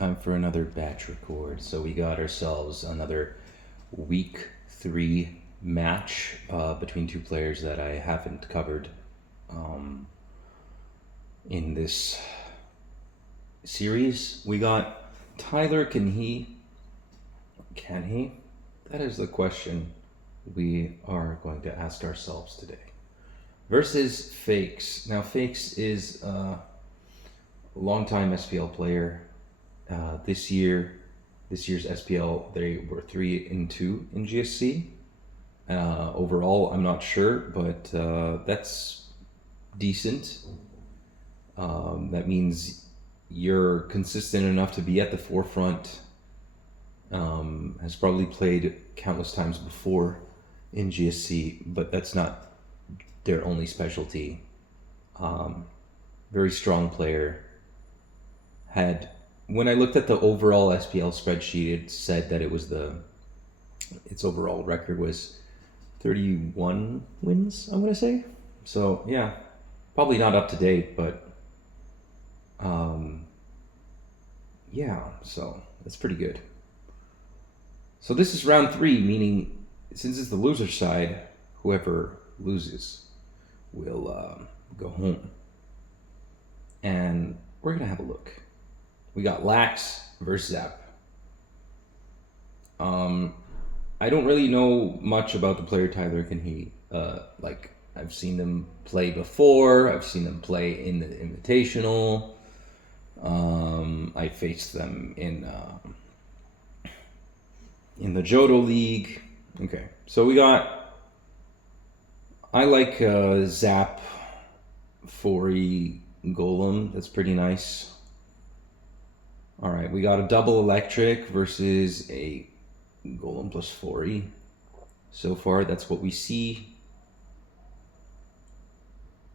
time for another batch record. So we got ourselves another week 3 match between two players that I haven't covered in this series. We got Tylerkenhe. Can he? That is the question we are going to ask ourselves today. Versus Fakes. Now, Fakes is a longtime SPL player. This year's SPL, they were 3-2 in GSC. Overall, I'm not sure, but that's decent. That means you're consistent enough to be at the forefront. Has probably played countless times before in GSC, but that's not their only specialty. Very strong player. When I looked at the overall SPL spreadsheet, it said that its overall record was 31 wins, I'm going to say. So, yeah, probably not up to date, but yeah, so that's pretty good. So this is round 3, meaning since it's the loser side, whoever loses will go home. And we're going to have a look. We got Lax versus Zap. I don't really know much about the player Tylerkenhe. I've seen them play before. I've seen them play in the Invitational. I faced them in the Johto League. Okay, so I like Zap Fori Golem. That's pretty nice. All right, we got a double electric versus a Golem plus Fori. So far, that's what we see.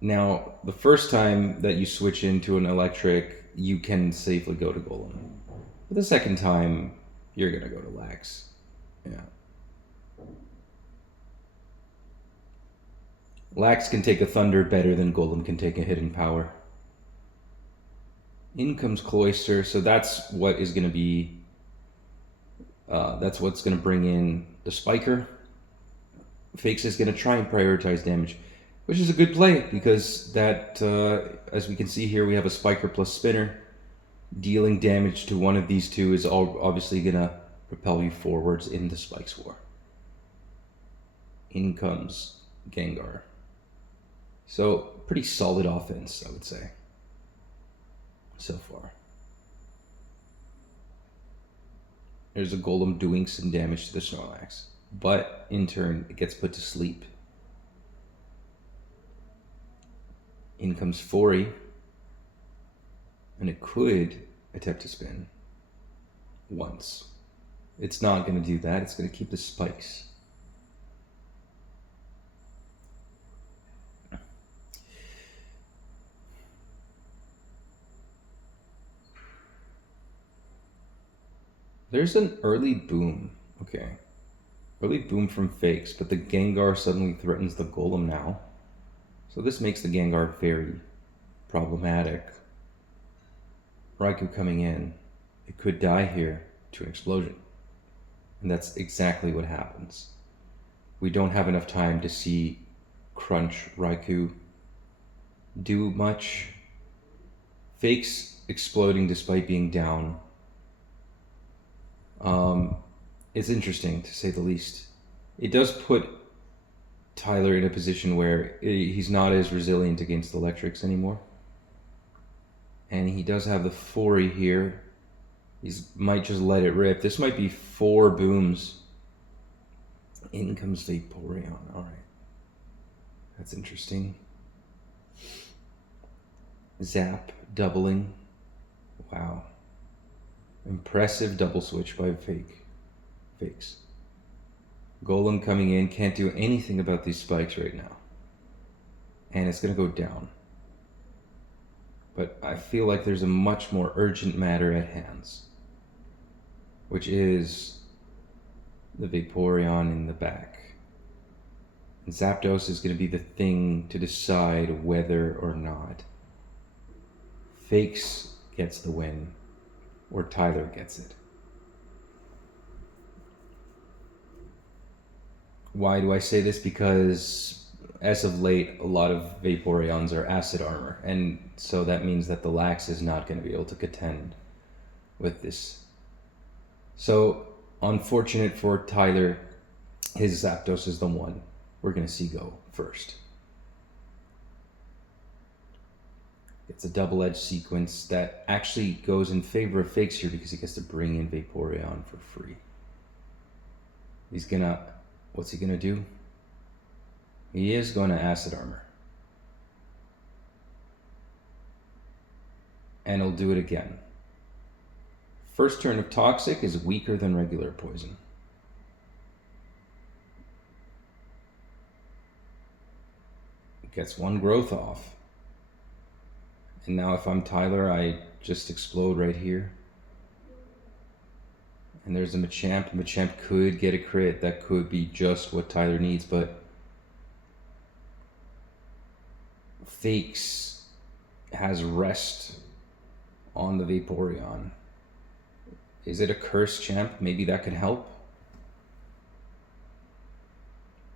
Now, the first time that you switch into an electric, you can safely go to Golem. But the second time, you're going to go to Lax. Yeah. Lax can take a Thunder better than Golem can take a Hidden Power. In comes Cloyster, so that's what is going to be... that's what's going to bring in the Spiker. Fakes is going to try and prioritize damage, which is a good play because that, as we can see here, we have a Spiker plus Spinner. Dealing damage to one of these two is obviously going to propel you forwards in the Spikes War. In comes Gengar. So, pretty solid offense, I would say, so far. There's a Golem doing some damage to the Snorlax, but in turn, it gets put to sleep. In comes Fori, and it could attempt to spin once. It's not going to do that. It's going to keep the spikes. There's an early boom. Okay. Early boom from Fakes, but the Gengar suddenly threatens the Golem now. So this makes the Gengar very problematic. Raikou coming in. It could die here to an explosion. And that's exactly what happens. We don't have enough time to see Crunch Raikou do much. Fakes exploding despite being down. It's interesting, to say the least. It does put Tyler in a position where he's not as resilient against electrics anymore. And he does have the Fori here. He might just let it rip. This might be 4 booms. In comes Vaporeon. Alright. That's interesting. Zap doubling. Wow. Impressive double switch by Fakes. Golem coming in, can't do anything about these spikes right now. And it's going to go down. But I feel like there's a much more urgent matter at hands, which is the Vaporeon in the back. And Zapdos is going to be the thing to decide whether or not Fakes gets the win. or Tyler gets it. Why do I say this? Because as of late, a lot of Vaporeons are acid armor, and so that means that the Lax is not going to be able to contend with this. So, unfortunate for Tyler, his Zapdos is the one we're going to see go first. It's a double-edged sequence that actually goes in favor of Fakes here because he gets to bring in Vaporeon for free. He's gonna... What's he gonna do? He is going to Acid Armor. And he'll do it again. First turn of Toxic is weaker than regular poison. It gets one growth off. And now if I'm Tyler, I just explode right here. And there's a Machamp. Machamp could get a crit. That could be just what Tyler needs, but Fakes has rest on the Vaporeon. Is it a Curse Champ? Maybe that could help.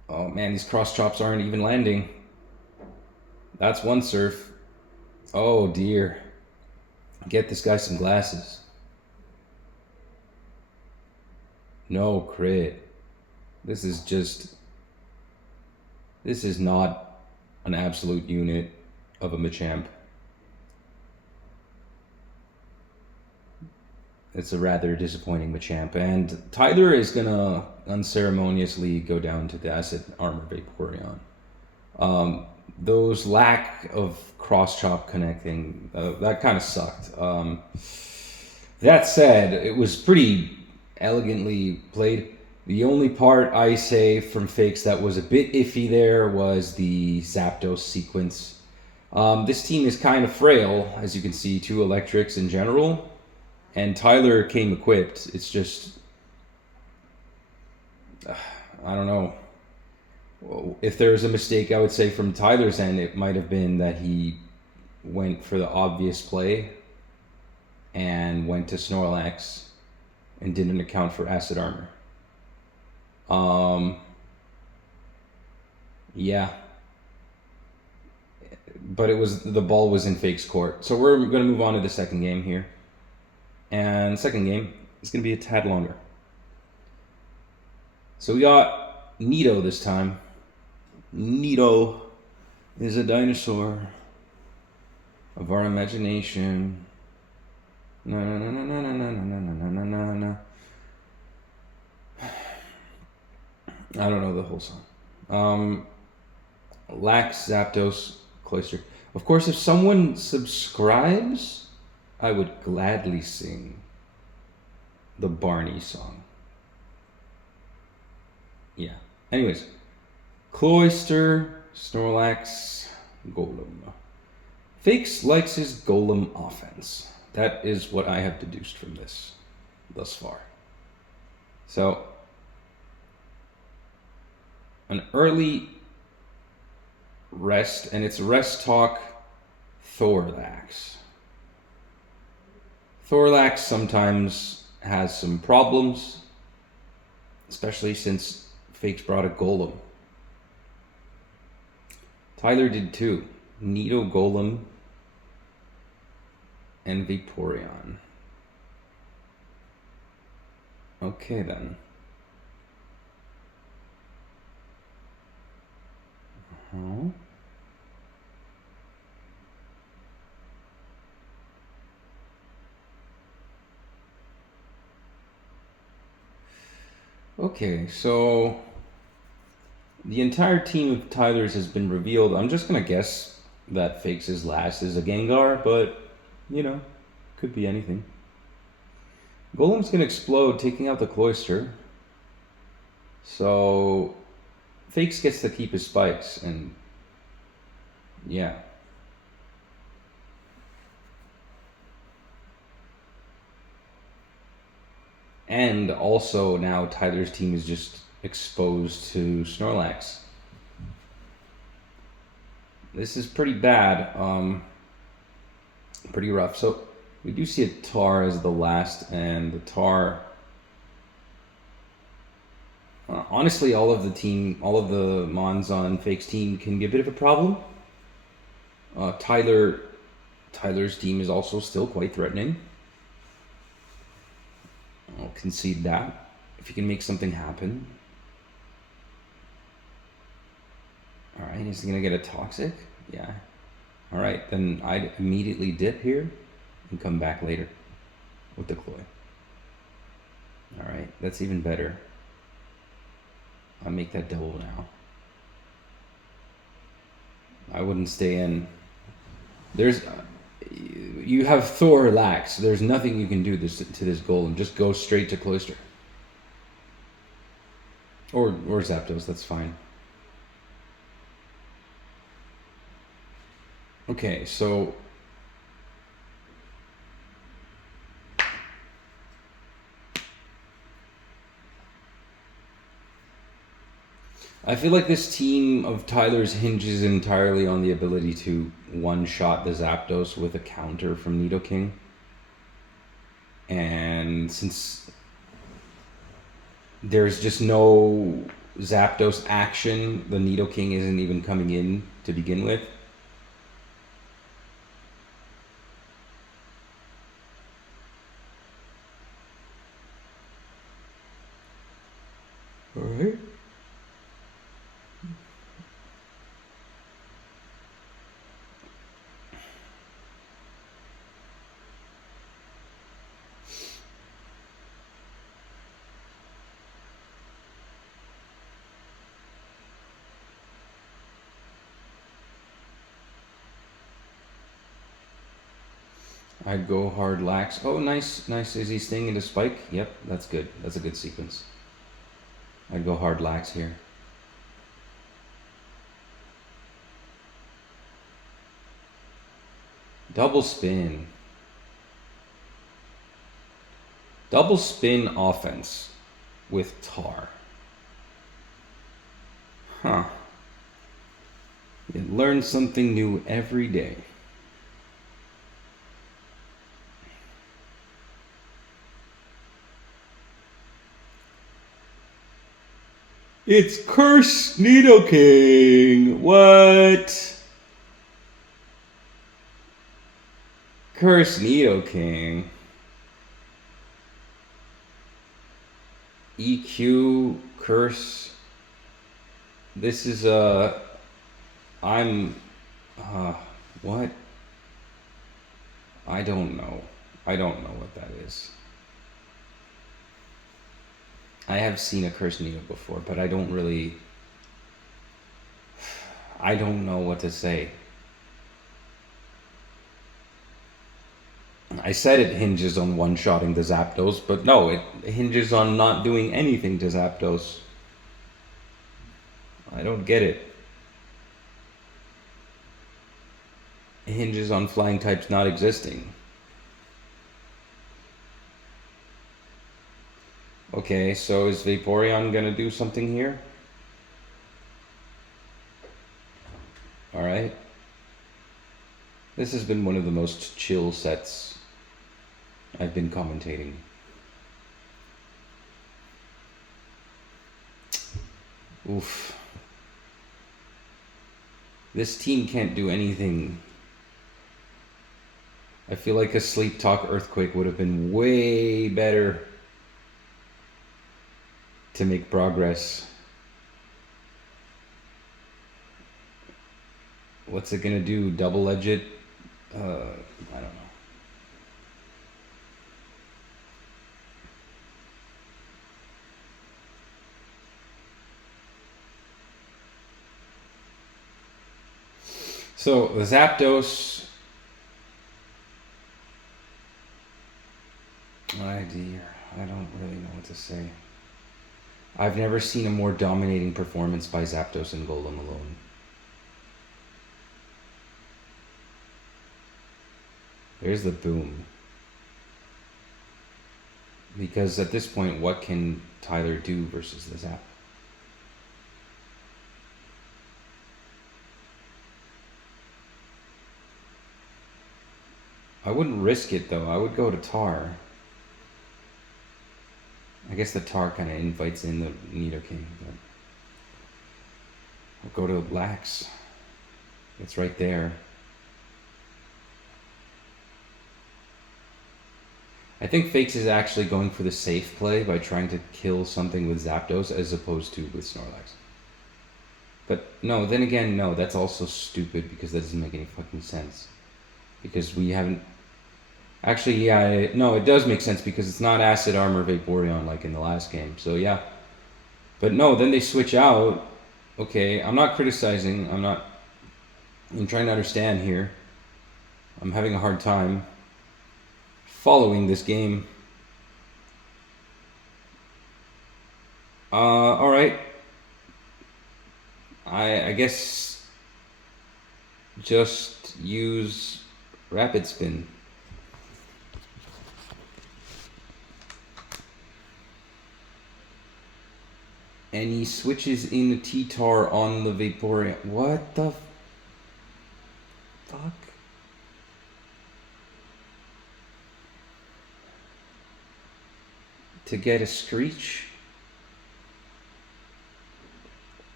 Oh man, these cross chops aren't even landing. That's one surf. Oh dear. Get this guy some glasses. No crit. This is not an absolute unit of a Machamp. It's a rather disappointing Machamp, and Tyler is gonna unceremoniously go down to the Acid Armor Vaporeon. Those lack of cross chop connecting, that kind of sucked. That said, it was pretty elegantly played. The only part I say from Fakes that was a bit iffy there was the Zapdos sequence. This team is kind of frail, as you can see, 2 electrics in general. And Tyler came equipped. It's just... I don't know. If there was a mistake, I would say from Tyler's end, it might have been that he went for the obvious play and went to Snorlax and didn't account for Acid Armor. Yeah. But the ball was in Fake's court. So we're going to move on to the second game here. And second game is going to be a tad longer. So we got Nido this time. Nido is a dinosaur of our imagination. Na na na na na na na na na na na. I don't know the whole song. Lax, Zapdos, Cloyster. Of course, if someone subscribes, I would gladly sing the Barney song. Yeah. Anyways, Cloyster, Snorlax, Golem. Fakes likes his Golem offense. That is what I have deduced from this thus far. So, an early rest, and it's Rest Talk Thorlax. Thorlax sometimes has some problems, especially since Fakes brought a Golem. Tyler did too. Nido, Golem, and Vaporeon. Okay then. Okay, so the entire team of Tyler's has been revealed. I'm just gonna guess that Fakes' last is a Gengar, but you know, could be anything. Golem's gonna explode, taking out the Cloyster. So Fakes gets to keep his spikes, and yeah. And also now Tyler's team is just exposed to Snorlax. This is pretty bad. Pretty rough. So We do see a tar as the last, and the tar. Honestly, all of the Mons on Fake's team can be a bit of a problem. Tyler's team is also still quite threatening. I'll concede that. If he can make something happen. Alright, is he gonna get a toxic? Yeah. Alright, then I'd immediately dip here and come back later with the Cloy. Alright, that's even better. I'll make that double now. I wouldn't stay in. You have Thor lax. There's nothing you can do to this golem. Just go straight to Cloister. Or Zapdos, that's fine. Okay, so I feel like this team of Tyler's hinges entirely on the ability to one-shot the Zapdos with a counter from Nidoking. And since there's just no Zapdos action, the Nidoking isn't even coming in to begin with. Alright. I'd go hard lax. Oh, nice. Is he staying into spike? Yep, that's good. That's a good sequence. I'd go hard lax here. Double spin. Double spin offense with tar. Huh. You learn something new every day. It's Curse Nidoking! What? Curse Nidoking. EQ, Curse. This is what? I don't know. I don't know what that is. I have seen a Cursed Nido before, but I don't know what to say. I said it hinges on one-shotting the Zapdos, but no, it hinges on not doing anything to Zapdos. I don't get it. It hinges on flying types not existing. Okay, so is Vaporeon gonna do something here? Alright. This has been one of the most chill sets I've been commentating. Oof. This team can't do anything. I feel like a Sleep Talk Earthquake would have been way better to make progress. What's it gonna do? Double edge it? I don't know. So the Zapdos. Oh dear, I don't really know what to say. I've never seen a more dominating performance by Zapdos and Golem alone. There's the boom. Because at this point, what can Tyler do versus the Zap? I wouldn't risk it though. I would go to tar. I guess the tar kind of invites in the Nido King. But I'll go to lax. It's right there. I think Fakes is actually going for the safe play by trying to kill something with Zapdos as opposed to with Snorlax. But no, then again, no, that's also stupid because that doesn't make any fucking sense. Because we haven't... Actually, yeah, no, it does make sense because it's not Acid Armor Vaporeon like in the last game. So yeah. But no, then they switch out. Okay, I'm not criticizing. I'm trying to understand here. I'm having a hard time following this game. Alright. I guess just use Rapid Spin. And he switches in the T-Tar on the Vaporeon. What the fuck? To get a Screech?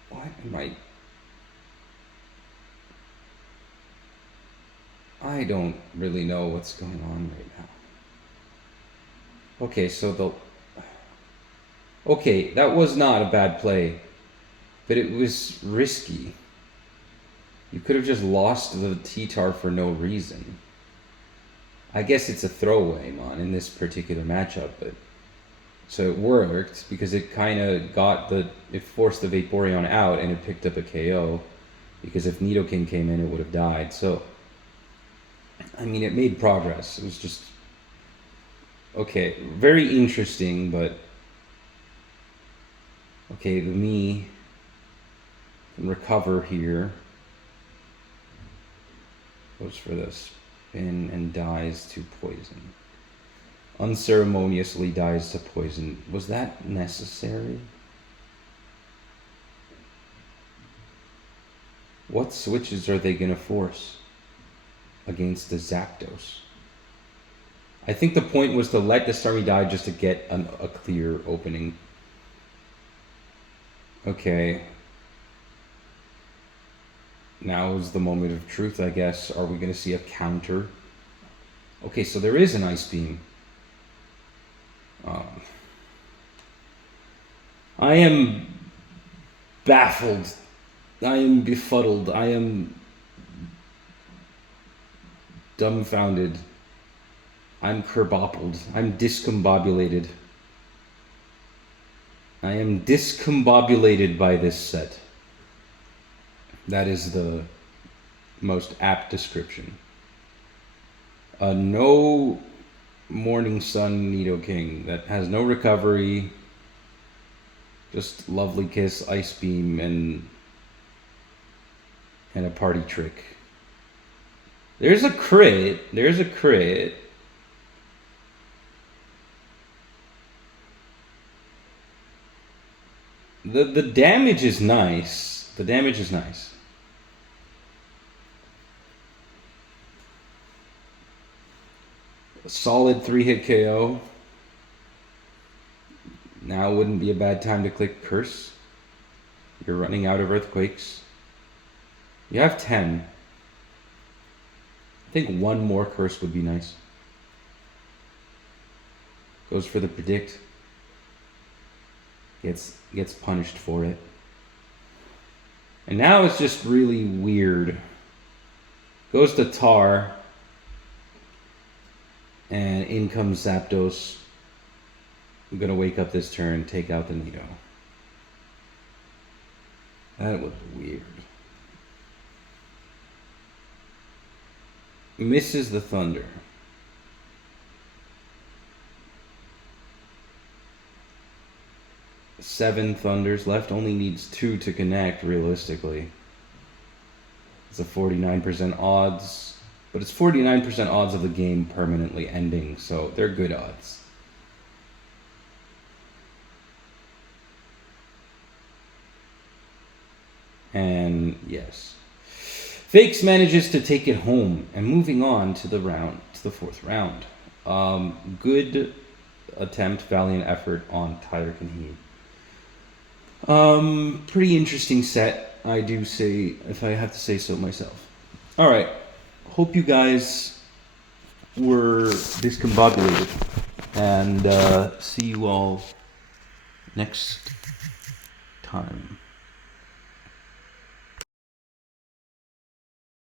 What am I don't really know what's going on right now. Okay, so okay, that was not a bad play, but it was risky. You could have just lost the T-Tar for no reason. I guess it's a throwaway, man, in this particular matchup, but... So it worked because it kind of it forced the Vaporeon out and it picked up a KO. Because if Nidoking came in, it would have died. So, I mean, it made progress. It was just, okay, very interesting, but, okay, the me can recover here. Goes for the spin and dies to poison. Unceremoniously dies to poison. Was that necessary? What switches are they going to force against the Zapdos? I think the point was to let the Starmie die just to get a clear opening. Okay. Now is the moment of truth, I guess. Are we going to see a counter? Okay, so there is an Ice Beam. I am baffled. I am befuddled. I am dumbfounded. I'm kerboppled. I'm discombobulated. I am discombobulated by this set. That is the most apt description. No Morning Sun Nidoking that has no recovery. Just Lovely Kiss, Ice Beam, and a party trick. There's a crit. There's a crit. The damage is nice. The damage is nice. A solid 3-hit KO. Now wouldn't be a bad time to click Curse. You're running out of Earthquakes. You have 10. I think one more Curse would be nice. Goes for the Predict. Gets punished for it. And now it's just really weird. Goes to Tar. And in comes Zapdos. I'm going to wake up this turn, take out the Nido. That was weird. Misses the Thunder. Seven Thunders left. Only needs 2 to connect, realistically. It's a 49% odds. But it's 49% odds of the game permanently ending, so they're good odds. And yes. Fakes manages to take it home, and moving on to the the fourth round. Good attempt, valiant effort on Tylerkenhe. Pretty interesting set, I do say, if I have to say so myself. All right, hope you guys were discombobulated, and see you all next time.